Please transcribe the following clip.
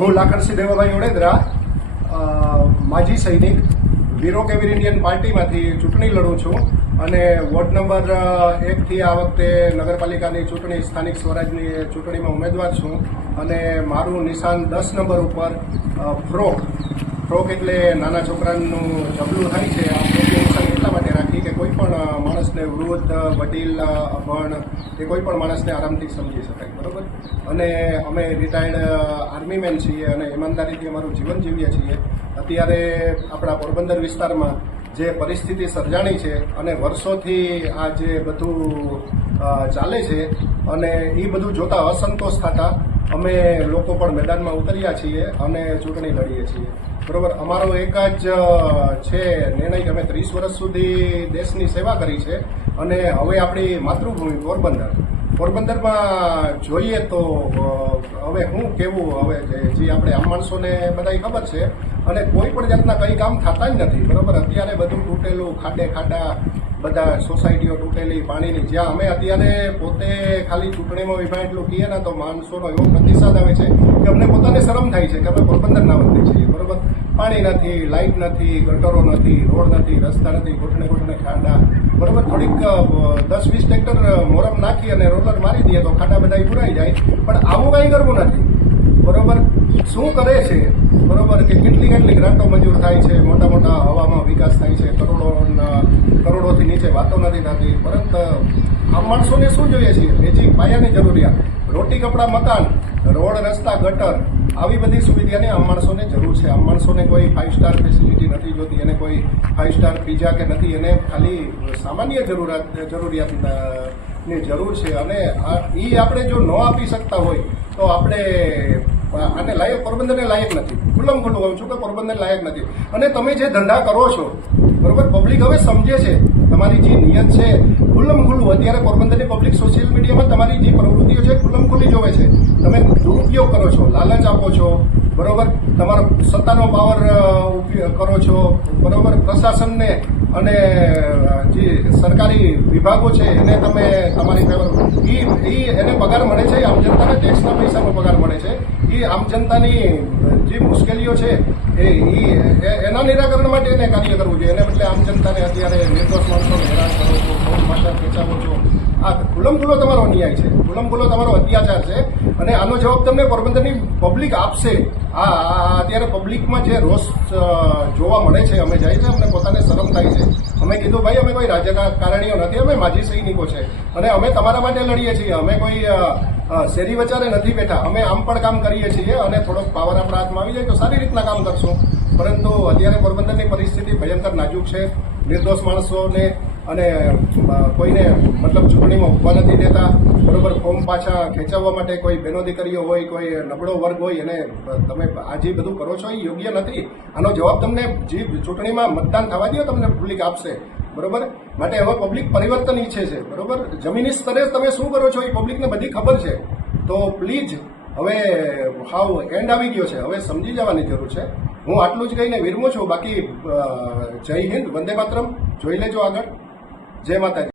હું લાખણસિંહ દેવાભાઈ ઓડેદરા માજી સૈનિક વીરો કેવીર ઇન્ડિયન પાર્ટીમાંથી ચૂંટણી લડું છું અને વોર્ડ નંબર 1 થી આ વખતે નગરપાલિકાની ચૂંટણી સ્થાનિક સ્વરાજની ચૂંટણીમાં ઉમેદવાર છું અને મારું નિશાન 10 નંબર ઉપર ફ્રોક એટલે નાના છોકરાનું જબલું થાય છે. આ ફ્રોકનું નિશાન એટલા માટે રાખી કે કોઈ પણ માણસને વૃદ્ધ વડીલ અભણ કે કોઈ પણ માણસને આરામથી સમજી શકાય, બરોબર. અને અમે રિટાયર્ડ આર્મીમેન છીએ અને ઈમાનદારીથી અમારું જીવન જીવીએ છીએ. અત્યારે આપણા પોરબંદર વિસ્તારમાં જે પરિસ્થિતિ સર્જાણી છે અને વર્ષોથી આ જે બધું ચાલે છે અને એ બધું જોતા અસંતોષ થતા અમે લોકો પણ મેદાનમાં ઉતર્યા છીએ અને ચૂંટણી લડીએ છીએ, બરોબર. અમારો એક જ છે નિર્ણય કે અમે 30 વર્ષ સુધી દેશની સેવા કરી છે અને હવે આપણી માતૃભૂમિ પોરબંદરમાં જોઈએ તો હવે હું કેવું, હવે જે આપણે આમ માણસોને બધાય ખબર છે અને કોઈ પણ જાતના કંઈ કામ થતા જ નથી, બરોબર. અત્યારે બધું તૂટેલું, ખાડા બધા સોસાયટીઓ તૂટેલી પાણીની, જ્યાં અમે અત્યારે પોતે ખાલી ચૂંટણીમાં વિભાગ એટલું કહીએ ને તો માણસોનો એવો પ્રતિસાદ આવે છે કે અમને પોતાને શરમ થાય છે કે અમે પોરબંદરના વતની છીએ, બરોબર. પાણી નથી, લાઇટ નથી, ગટરો નથી, રોડ નથી, રસ્તા નથી, ઘૂંટણે ખાડા, બરોબર. થોડીક 10-20 ટ્રેક્ટર મોરમ નાખી અને રોલર મારી દઈએ તો ખાડા બધા પુરાઈ જાય, પણ આવું કંઈ કરવું નથી, બરોબર. શું કરે છે, બરોબર, કે કેટલી ગ્રાન્ટો મંજૂર થાય છે, મોટા હવામાં વિકાસ થાય છે, કરોડોથી નીચે વાતો નથી થતી, પરંતુ આમ માણસોને શું જોઈએ છે? બેઝિક પાયાની જરૂરિયાત, રોટી કપડાં મકાન, રોડ રસ્તા ગટર, આવી બધી સુવિધાની આમ માણસોને જરૂર છે. આમ માણસોને કોઈ 5 સ્ટાર ફેસિલિટી નથી જોતી, એને કોઈ 5 સ્ટાર પીઝા કે નથી, એને ખાલી સામાન્ય જરૂરિયાતની જરૂર છે. અને એ આપણે જો ન આપી શકતા હોય તો આપણે આને લાયક, પોરબંદરને લાયક નથી. ખુલ્લું કહું છું કે પોરબંદર લાયક નથી. અને તમે જે ધંધા કરો છો, બરોબર, પબ્લિક હવે સમજે છે તમારી જે નિયત છે. ખુલ્લું અત્યારે પોરબંદરની પબ્લિક સોશિયલ મીડિયામાં તમારી જે પ્રવૃત્તિઓ છે ખુલ્લી જોવે છે. તમે દુરુપયોગ કરો છો, લાલચ આપો છો, બરોબર, તમારો સત્તાનો પાવર કરો છો, બરોબર. પ્રશાસનને અને જે સરકારી વિભાગો છે એને તમે તમારી ફેવર, એને પગાર મળે છે, આમ જનતાને ટેક્સના પૈસાનો પગાર મળે છે. એ આમ જનતાની જે મુશ્કેલીઓ છે એના નિરાકરણ માટે એને કાર્ય કરવું જોઈએ. એને બદલે આમ જનતાને અત્યારે નિર્દોષ માણસોને હેરાન કરો છો, પાછળ ખેંચાવો છો. આ ખુલ્લો તમારો અન્યાય છે, ખુલ્લો તમારો અત્યાચાર છે અને આનો જવાબ તમને પોરબંદરની પબ્લિક આપશે. અત્યારે પબ્લિકમાં જે રોષ જોવા મળે છે, અમે જાય છે, અમને પોતાને શરમ થાય છે. અમે કીધું ભાઈ અમે કોઈ રાજકારણીઓ નથી, અમે માજી સૈનિકો છે અને અમે તમારા માટે લડીએ છીએ. અમે કોઈ શેરી વચારે નથી બેઠા, અમે આમ પણ કામ કરીએ છીએ અને થોડોક પાવર આપણા હાથમાં આવી જાય તો સારી રીતના કામ કરશું. પરંતુ અત્યારે પોરબંદરની પરિસ્થિતિ ભયંકર નાજુક છે. નિર્દોષ માણસોને અને કોઈને મતલબ ચૂંટણીમાં ઉભા નથી દેતા, બરોબર. ફોર્મ પાછા ખેંચાવવા માટે કોઈ બહેનો દીકરીઓ હોય, કોઈ નબળો વર્ગ હોય, અને તમે આ જે બધું કરો છો એ યોગ્ય નથી. આનો જવાબ તમને જે ચૂંટણીમાં મતદાન થવા દો તમને પબ્લિક આપશે, બરોબર. માટે હવે પબ્લિક પરિવર્તન ઈચ્છે છે, બરોબર. જમીની સ્તરે તમે શું કરો છો એ પબ્લિકને બધી ખબર છે. તો પ્લીઝ હવે હાવ એન્ડ આવી ગયો છે, હવે સમજી જવાની જરૂર છે. હું આટલું જ કહીને વિરમું છું. બાકી જય હિન્દ, વંદે માતરમ. જોઈ લેજો આગળ. જય માતાજી.